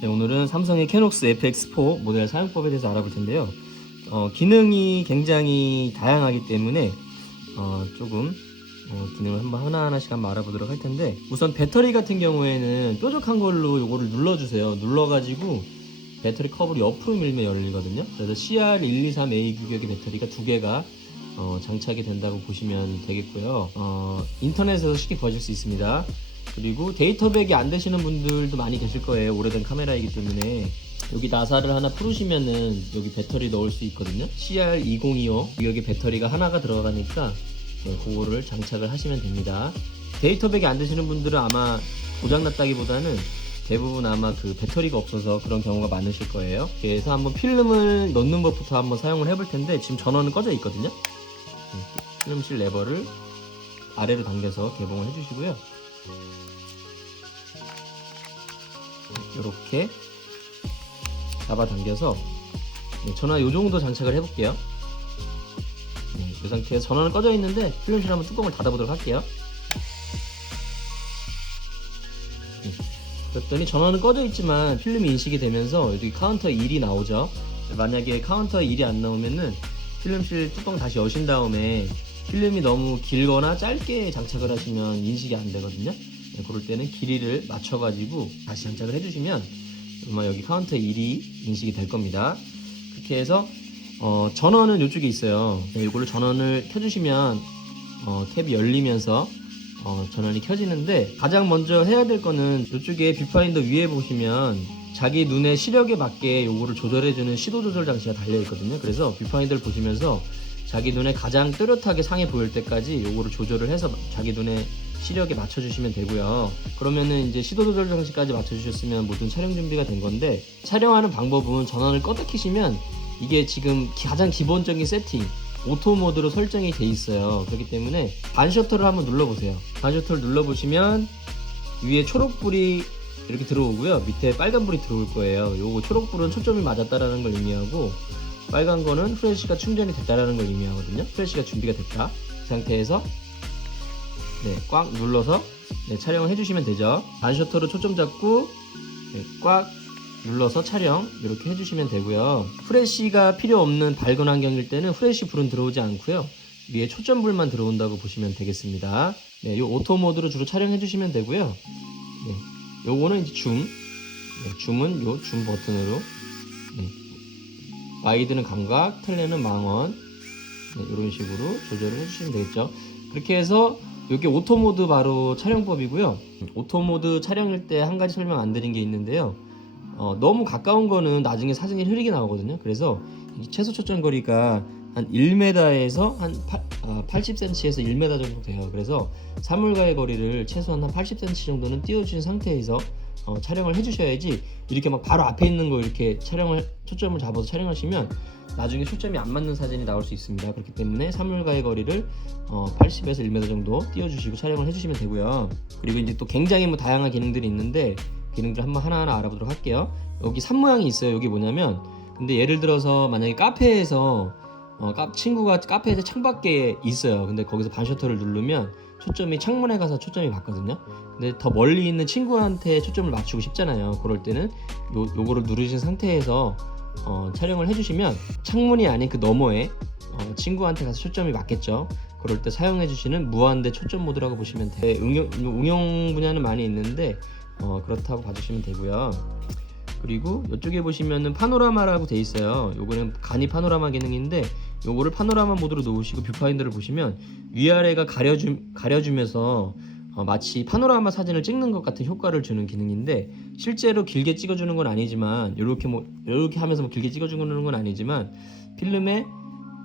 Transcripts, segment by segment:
네, 오늘은 삼성의 캐녹스 FX4 모델 사용법에 대해서 알아볼 텐데요. 기능이 굉장히 다양하기 때문에 조금 기능을 한번 하나하나씩 한번 알아보도록 할 텐데, 우선 배터리 같은 경우에는 뾰족한 걸로 요거를 눌러주세요. 눌러가지고 배터리 커브를 옆으로 밀면 열리거든요. 그래서 CR123A 규격의 배터리가 두 개가 장착이 된다고 보시면 되겠고요. 인터넷에서 쉽게 구하실 수 있습니다. 그리고 데이터백이 안 되시는 분들도 많이 계실 거예요. 오래된 카메라이기 때문에. 여기 나사를 하나 풀으시면은 여기 배터리 넣을 수 있거든요. CR2025 여기 배터리가 하나가 들어가니까 그거를 장착을 하시면 됩니다. 데이터백이 안 되시는 분들은 아마 고장났다기보다는 대부분 아마 그 배터리가 없어서 그런 경우가 많으실 거예요. 그래서 한번 필름을 넣는 법부터 한번 사용을 해볼 텐데, 지금 전원은 꺼져 있거든요. 필름실 레버를 아래로 당겨서 개봉을 해주시고요. 이렇게 잡아당겨서 전원 요 정도 장착을 해볼게요. 이 상태에서 전원은 꺼져 있는데 필름실 한번 뚜껑을 닫아보도록 할게요. 그랬더니 전원은 꺼져 있지만 필름이 인식이 되면서 여기 카운터 1이 나오죠. 만약에 카운터 1이 안 나오면은 필름실 뚜껑 다시 여신 다음에 필름이 너무 길거나 짧게 장착을 하시면 인식이 안 되거든요. 그럴 때는 길이를 맞춰가지고 다시 장착을 해주시면 아마 여기 카운터 1이 인식이 될 겁니다. 그렇게 해서 전원은 이쪽에 있어요. 이거를 전원을 켜주시면 탭이 열리면서 전원이 켜지는데, 가장 먼저 해야 될 거는 이쪽에 뷰파인더 위에 보시면 자기 눈의 시력에 맞게 요거를 조절해주는 시도 조절 장치가 달려 있거든요. 그래서 뷰파인더를 보시면서 자기 눈에 가장 뚜렷하게 상이 보일 때까지 요거를 조절을 해서 자기 눈의 시력에 맞춰주시면 되고요. 그러면은 이제 시도 조절 장치까지 맞춰주셨으면 모든 촬영 준비가 된 건데, 촬영하는 방법은 전원을 껐다 키시면 이게 지금 가장 기본적인 세팅 오토 모드로 설정이 돼 있어요. 그렇기 때문에 반 셔터를 한번 눌러보세요. 반 셔터를 눌러보시면 위에 초록불이 이렇게 들어오고요, 밑에 빨간불이 들어올 거예요. 요거 초록불은 초점이 맞았다라는 걸 의미하고, 빨간 거는 프레쉬가 충전이 됐다라는 걸 의미하거든요. 프레쉬가 준비가 됐다. 이 상태에서 꽉 눌러서 촬영을 해주시면 되죠. 반 셔터로 초점 잡고 꽉 눌러서 촬영 이렇게 해주시면 되고요. 프레쉬가 필요 없는 밝은 환경일 때는 프레쉬 불은 들어오지 않고요, 위에 초점불만 들어온다고 보시면 되겠습니다. 이 오토 모드로 주로 촬영해 주시면 되고요. 요거는 이제 줌은 요 줌 버튼으로, 와이드는 감각, 텔레는 망원, 이런 식으로 조절을 해주시면 되겠죠. 그렇게 해서 이게 오토 모드 바로 촬영법이고요. 오토 모드 촬영일 때 한 가지 설명 안 드린 게 있는데요. 너무 가까운 거는 나중에 사진이 흐리게 나오거든요. 그래서 이 최소 초점 거리가 한 1m에서 한 80cm에서 1m 정도 돼요. 그래서 사물과의 거리를 최소한 한 80cm 정도는 띄워주신 상태에서 촬영을 해주셔야지, 이렇게 막 바로 앞에 있는 거 이렇게 초점을 잡아서 촬영하시면 나중에 초점이 안 맞는 사진이 나올 수 있습니다. 그렇기 때문에 사물과의 거리를 80에서 1m 정도 띄워주시고 촬영을 해주시면 되고요. 그리고 이제 또 굉장히 다양한 기능들이 있는데, 기능들 한번 하나하나 알아보도록 할게요. 여기 산 모양이 있어요. 여기 뭐냐면, 근데 예를 들어서 만약에 카페에서 친구가 카페에서 창밖에 있어요. 근데 거기서 반 셔터를 누르면 초점이 창문에 가서 초점이 맞거든요. 근데 더 멀리 있는 친구한테 초점을 맞추고 싶잖아요. 그럴 때는 요거를 누르신 상태에서 촬영을 해주시면 창문이 아닌 그 너머에 친구한테 가서 초점이 맞겠죠. 그럴 때 사용해 주시는 무한대 초점 모드라고 보시면 돼요. 응용 분야는 많이 있는데 그렇다고 봐주시면 되고요. 그리고 이쪽에 보시면은 파노라마라고 돼 있어요. 요거는 간이 파노라마 기능인데, 요거를 파노라마 모드로 놓으시고 뷰파인더를 보시면 위아래가 가려주면서 마치 파노라마 사진을 찍는 것 같은 효과를 주는 기능인데, 실제로 길게 찍어주는 건 아니지만, 이렇게 하면서 길게 찍어주는 건 아니지만, 필름에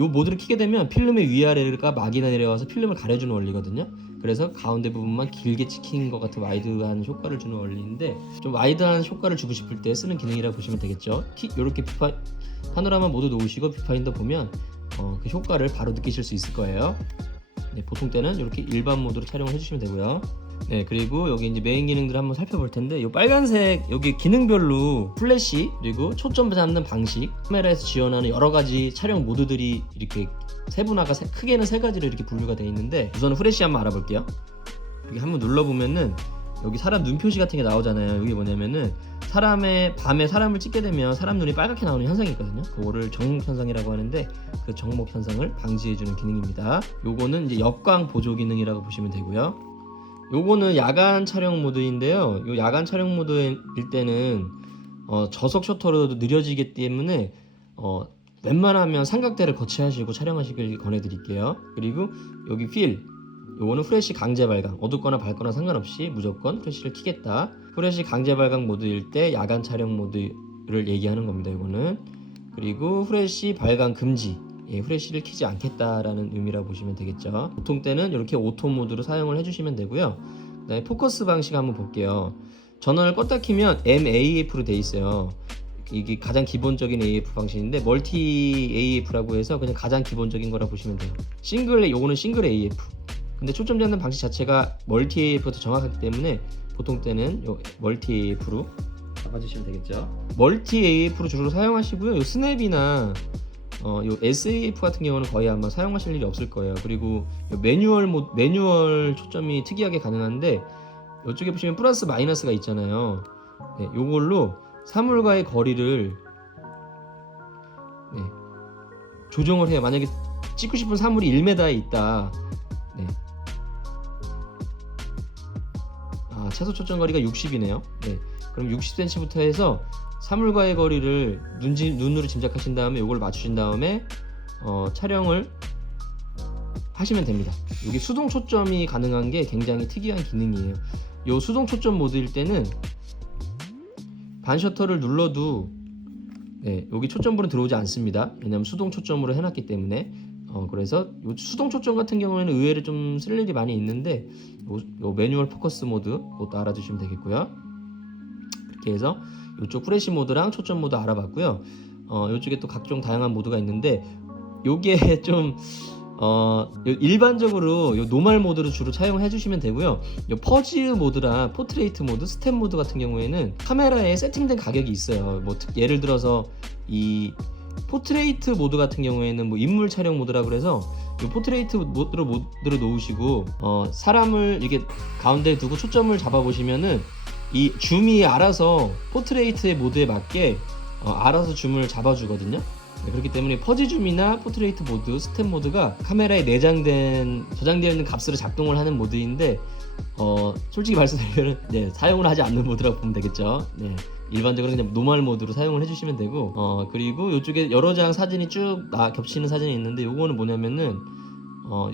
요 모드를 켜게 되면 필름의 위아래가 막이 내려와서 필름을 가려주는 원리거든요. 그래서 가운데 부분만 길게 찍힌 것 같은 와이드한 효과를 주는 원리인데, 좀 와이드한 효과를 주고 싶을 때 쓰는 기능이라고 보시면 되겠죠. 이렇게 파노라마 모드 놓으시고 뷰파인더 보면 그 효과를 바로 느끼실 수 있을 거예요. 보통 때는 이렇게 일반 모드로 촬영을 해주시면 되고요. 그리고 여기 이제 메인 기능들을 한번 살펴볼 텐데, 이 빨간색 여기 기능별로 플래시, 그리고 초점 잡는 방식, 카메라에서 지원하는 여러 가지 촬영 모드들이 이렇게 세분화가 크게는 세 가지로 이렇게 분류가 되어 있는데, 우선은 플래시 한번 알아볼게요. 여기 한번 눌러보면은 여기 사람 눈 표시 같은 게 나오잖아요. 여기 뭐냐면은 사람의 밤에 사람을 찍게 되면 사람 눈이 빨갛게 나오는 현상이 있거든요. 그거를 정목 현상이라고 하는데 그 정목 현상을 방지해주는 기능입니다. 요거는 이제 역광 보조 기능이라고 보시면 되고요. 요거는 야간 촬영 모드인데요. 요 야간 촬영 모드일 때는 저속 셔터로 느려지기 때문에 웬만하면 삼각대를 거치하시고 촬영하시길 권해드릴게요. 그리고 여기 필, 요거는 후레쉬 강제 발광, 어둡거나 밝거나 상관없이 무조건 후레쉬를 켜겠다. 후레쉬 강제 발광 모드일 때 야간 촬영 모드를 얘기하는 겁니다. 요거는. 그리고 후레쉬 발광 금지, 후레쉬를 켜지 않겠다라는 의미라고 보시면 되겠죠. 보통 때는 이렇게 오토 모드로 사용을 해주시면 되고요. 그다음에 포커스 방식 한번 볼게요. 전원을 껐다 키면 MAF로 돼 있어요. 이게 가장 기본적인 AF 방식인데 멀티 AF라고 해서 그냥 가장 기본적인 거라 보시면 돼요. 요거는 싱글 AF. 근데 초점 잡는 방식 자체가 멀티 AF가 더 정확하기 때문에 보통 때는 요 멀티 AF로 잡아주시면 되겠죠. 멀티 AF로 주로 사용하시고요. 요 스냅이나 요 SAF 같은 경우는 거의 아마 사용하실 일이 없을 거예요. 그리고 요 매뉴얼 초점이 특이하게 가능한데 이쪽에 보시면 플러스 마이너스가 있잖아요. 네, 요걸로 사물과의 거리를 조정을 해요. 만약에 찍고 싶은 사물이 1m에 있다. 최소 초점 거리가 60이네요. 그럼 60cm부터 해서 사물과의 거리를 눈으로 짐작하신 다음에 이걸 맞추신 다음에 촬영을 하시면 됩니다. 여기 수동 초점이 가능한 게 굉장히 특이한 기능이에요. 이 수동 초점 모드일 때는 반 셔터를 눌러도 여기 초점불은 들어오지 않습니다. 왜냐하면 수동 초점으로 해놨기 때문에. 그래서 요 수동 초점 같은 경우에는 의외로 좀 쓸 일이 많이 있는데 요 매뉴얼 포커스 모드 그것도 알아두시면 되겠고요. 이렇게 해서 이쪽 프레시 모드랑 초점 모드 알아봤고요. 이쪽에 또 각종 다양한 모드가 있는데 요게 좀 일반적으로 요 노멀 모드로 주로 사용을 해주시면 되고요. 요 퍼즈 모드랑 포트레이트 모드, 스텝 모드 같은 경우에는 카메라에 세팅된 가격이 있어요. 뭐 예를 들어서 이 포트레이트 모드 같은 경우에는 뭐 인물 촬영 모드라 그래서 이 포트레이트 모드로 놓으시고 사람을 이렇게 가운데 두고 초점을 잡아 보시면은 이 줌이 알아서 포트레이트의 모드에 맞게 알아서 줌을 잡아 주거든요. 그렇기 때문에 퍼지 줌이나 포트레이트 모드, 스텝 모드가 카메라에 저장되어 있는 값으로 작동을 하는 모드인데 솔직히 말씀드리면 사용을 하지 않는 모드라고 보면 되겠죠. 일반적으로 그냥 노멀 모드로 사용을 해주시면 되고 그리고 이쪽에 여러 장 사진이 쭉 겹치는 사진이 있는데 요거는 뭐냐면은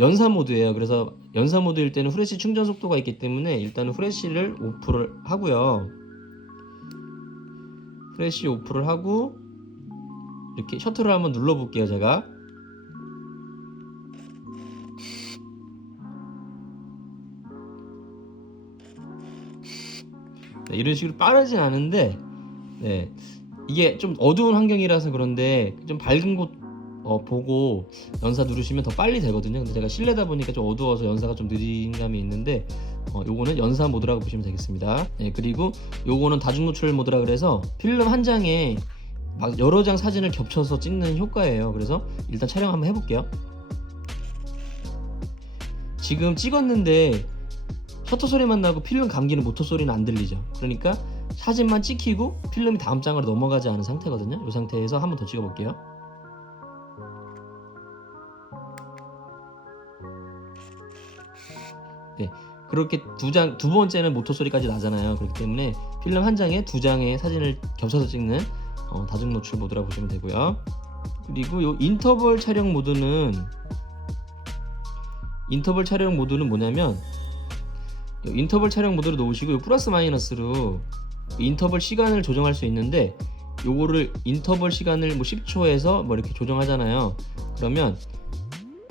연사 모드예요. 그래서 연사 모드일 때는 후레쉬 충전 속도가 있기 때문에 일단은 후레쉬를 오프를 하고요. 후레쉬 오프를 하고 이렇게 셔터를 한번 눌러 볼게요. 제가 이런 식으로 빠르진 않은데 이게 좀 어두운 환경이라서 그런데 좀 밝은 곳 보고 연사 누르시면 더 빨리 되거든요. 근데 제가 실내다 보니까 좀 어두워서 연사가 좀 느린 감이 있는데 요거는 연사 모드라고 보시면 되겠습니다. 그리고 요거는 다중 노출 모드라 그래서 필름 한 장에 막 여러 장 사진을 겹쳐서 찍는 효과예요. 그래서 일단 촬영 한번 해볼게요. 지금 찍었는데 셔터 소리만 나고 필름 감기는 모터 소리는 안 들리죠. 그러니까 사진만 찍히고 필름이 다음 장으로 넘어가지 않은 상태거든요. 이 상태에서 한번 더 찍어볼게요. 그렇게 두 번째는 모터 소리까지 나잖아요. 그렇기 때문에 필름 한 장에 두 장의 사진을 겹쳐서 찍는 다중 노출 모드라 보시면 되고요. 그리고 이 인터벌 촬영 모드는 뭐냐면 인터벌 촬영 모드로 놓으시고 플러스 마이너스로 인터벌 시간을 조정할 수 있는데 요거를 인터벌 시간을 뭐 10초에서 뭐 이렇게 조정하잖아요. 그러면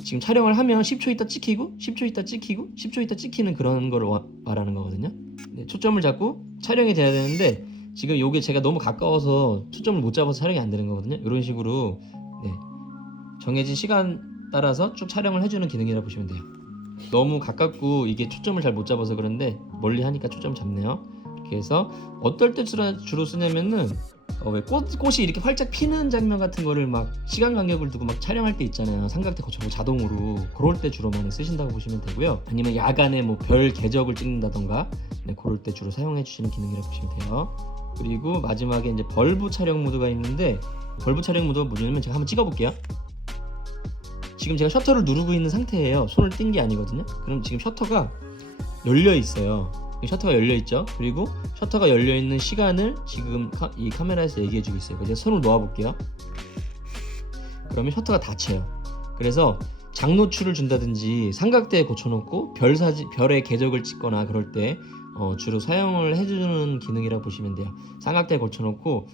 지금 촬영을 하면 10초 있다 찍히고 10초 있다 찍히고 10초 있다 찍히는 그런 걸 말하는 거거든요. 초점을 잡고 촬영이 돼야 되는데 지금 요게 제가 너무 가까워서 초점을 못 잡아서 촬영이 안 되는 거거든요. 이런 식으로 정해진 시간 따라서 쭉 촬영을 해주는 기능이라 보시면 돼요. 너무 가깝고 이게 초점을 잘 못 잡아서 그런데 멀리 하니까 초점 잡네요. 이렇게 해서 어떨 때 주로 쓰냐면은 왜 꽃이 이렇게 활짝 피는 장면 같은 거를 막 시간 간격을 두고 막 촬영할 때 있잖아요. 삼각대 거쳐서 자동으로. 그럴 때 주로 많이 쓰신다고 보시면 되고요. 아니면 야간에 뭐 별 궤적을 찍는다던가 네, 그럴 때 주로 사용해 주시는 기능이라고 보시면 돼요. 그리고 마지막에 이제 벌브 촬영 모드가 있는데, 벌브 촬영 모드가 뭐냐면 제가 한번 찍어 볼게요. 지금 제가 셔터를 누르고 있는 상태예요. 손을 띈 게 아니거든요. 그럼 지금 셔터가 열려 있어요. 셔터가 열려 있죠. 그리고 셔터가 열려 있는 시간을 지금 이 카메라에서 얘기해 주고 있어요. 이제 손을 놓아 볼게요. 그러면 셔터가 닫혀요. 그래서 장노출을 준다든지 삼각대에 고쳐놓고 별의 궤적을 찍거나 그럴 때 주로 사용을 해주는 기능이라고 보시면 돼요. 삼각대에 고쳐놓고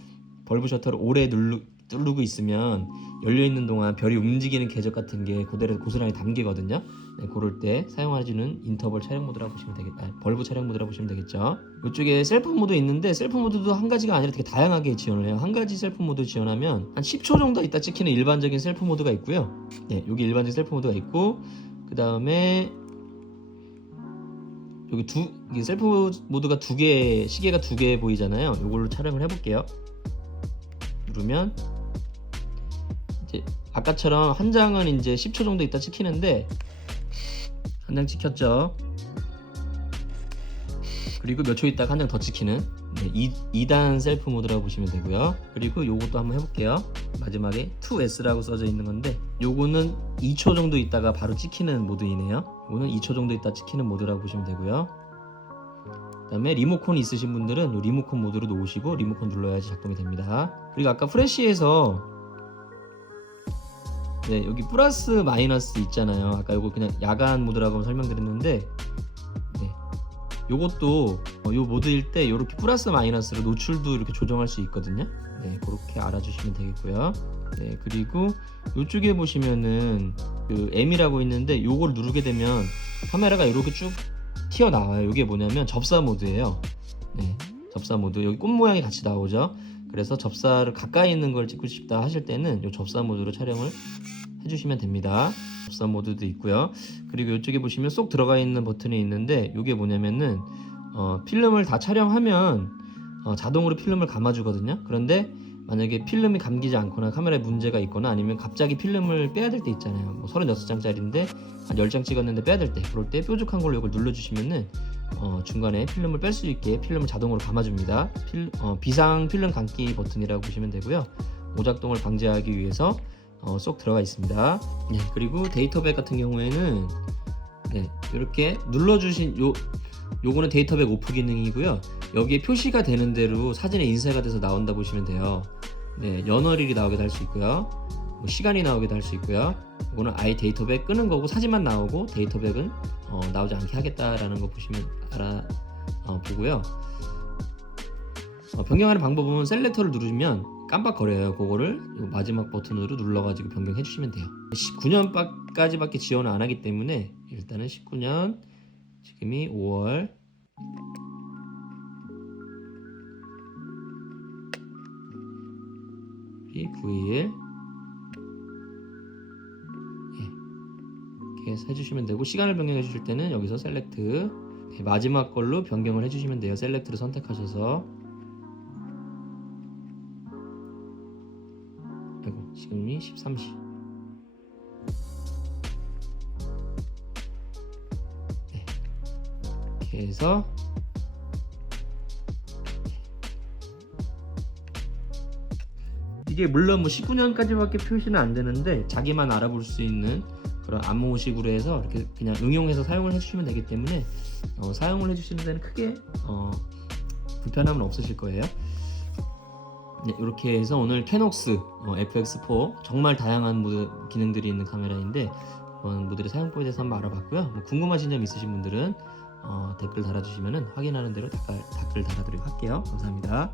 벌브 셔터를 오래 누르고 있으면 열려있는 동안 별이 움직이는 궤적 같은 게 그대로 고스란히 담기거든요. 네, 그럴 때 사용해주는 인터벌 촬영 모드라고 보시면 벌브 촬영 모드라고 보시면 되겠죠. 이쪽에 셀프 모드 있는데, 셀프 모드도 한 가지가 아니라 되게 다양하게 지원을 해요. 한 가지 셀프 모드 지원하면 한 10초 정도 있다 찍히는 일반적인 셀프 모드가 있고요. 네, 여기 일반적인 셀프 모드가 있고, 그 다음에 여기 이게 셀프 모드가 시계가 두 개 보이잖아요. 이걸로 촬영을 해볼게요. 누르면 이제 아까처럼 한 장은 이제 10초 정도 있다 찍히는데, 한 장 찍혔죠. 그리고 몇 초 있다가 한 장 더 찍히는 2단 셀프 모드라고 보시면 되고요. 그리고 요것도 한번 해볼게요. 마지막에 2S라고 써져 있는 건데, 요거는 2초 정도 있다가 바로 찍히는 모드이네요. 요거는 2초 정도 있다 찍히는 모드라고 보시면 되고요. 그 다음에 리모컨 있으신 분들은 요 리모컨 모드로 놓으시고 리모컨 눌러야지 작동이 됩니다. 그리고 아까 프레쉬에서 네, 여기 플러스 마이너스 있잖아요. 아까 요거 그냥 야간 모드라고 설명드렸는데, 네, 요것도 요 모드일 때 요렇게 플러스 마이너스로 노출도 이렇게 조정할 수 있거든요. 네, 그렇게 알아주시면 되겠고요. 네, 그리고 요쪽에 보시면은 그 M이라고 있는데, 요걸 누르게 되면 카메라가 이렇게 쭉 튀어나와요. 이게 뭐냐면 접사 모드예요. 네, 접사 모드. 여기 꽃 모양이 같이 나오죠. 그래서 접사를 가까이 있는 걸 찍고 싶다 하실 때는 이 접사 모드로 촬영을 해주시면 됩니다. 접사 모드도 있고요. 그리고 이쪽에 보시면 쏙 들어가 있는 버튼이 있는데, 이게 뭐냐면은 필름을 다 촬영하면 자동으로 필름을 감아주거든요. 그런데 만약에 필름이 감기지 않거나 카메라에 문제가 있거나 아니면 갑자기 필름을 빼야 될 때 있잖아요. 뭐 36장짜리인데 한 10장 찍었는데 빼야 될 때, 그럴 때 뾰족한 걸로 이걸 눌러주시면은 중간에 필름을 뺄 수 있게 필름을 자동으로 감아줍니다. 비상 필름 감기 버튼이라고 보시면 되고요. 오작동을 방지하기 위해서 쏙 들어가 있습니다. 네, 그리고 데이터백 같은 경우에는 네, 이렇게 눌러주신 요거는 데이터백 오프 기능이고요. 여기에 표시가 되는 대로 사진에 인쇄가 돼서 나온다 보시면 돼요. 네, 연월일이 나오게도 할 수 있고요. 뭐 시간이 나오게도 할 수 있고요. 이거는 아예 데이터백 끄는 거고 사진만 나오고 데이터백은 나오지 않게 하겠다라는 거 보시면 보고요. 변경하는 방법은 셀렉터를 누르면 깜빡거려요. 그거를 마지막 버튼으로 눌러가지고 변경해 주시면 돼요. 19년까지밖에 지원을 안 하기 때문에 일단은 19년, 지금이 5월, 이 9일 이렇게 해서 해주시면 되고, 시간을 변경해 주실 때는 여기서 셀렉트 마지막 걸로 변경을 해주시면 돼요. 셀렉트를 선택하셔서. 아이고, 지금이 13시. 네, 이렇게 해서 이게 물론 뭐 19년까지밖에 표시는 안 되는데 자기만 알아볼 수 있는 그런 암호식으로 해서 이렇게 그냥 응용해서 사용을 해주시면 되기 때문에 사용을 해주시는 데는 크게 불편함은 없으실 거예요. 네, 이렇게 해서 오늘 캐녹스 FX4 정말 다양한 기능들이 있는 카메라인데 모델의 사용법에 대해서 한번 알아봤고요. 뭐 궁금하신 점 있으신 분들은 댓글 달아주시면 확인하는 대로 댓글 달아드리도록 할게요. 감사합니다.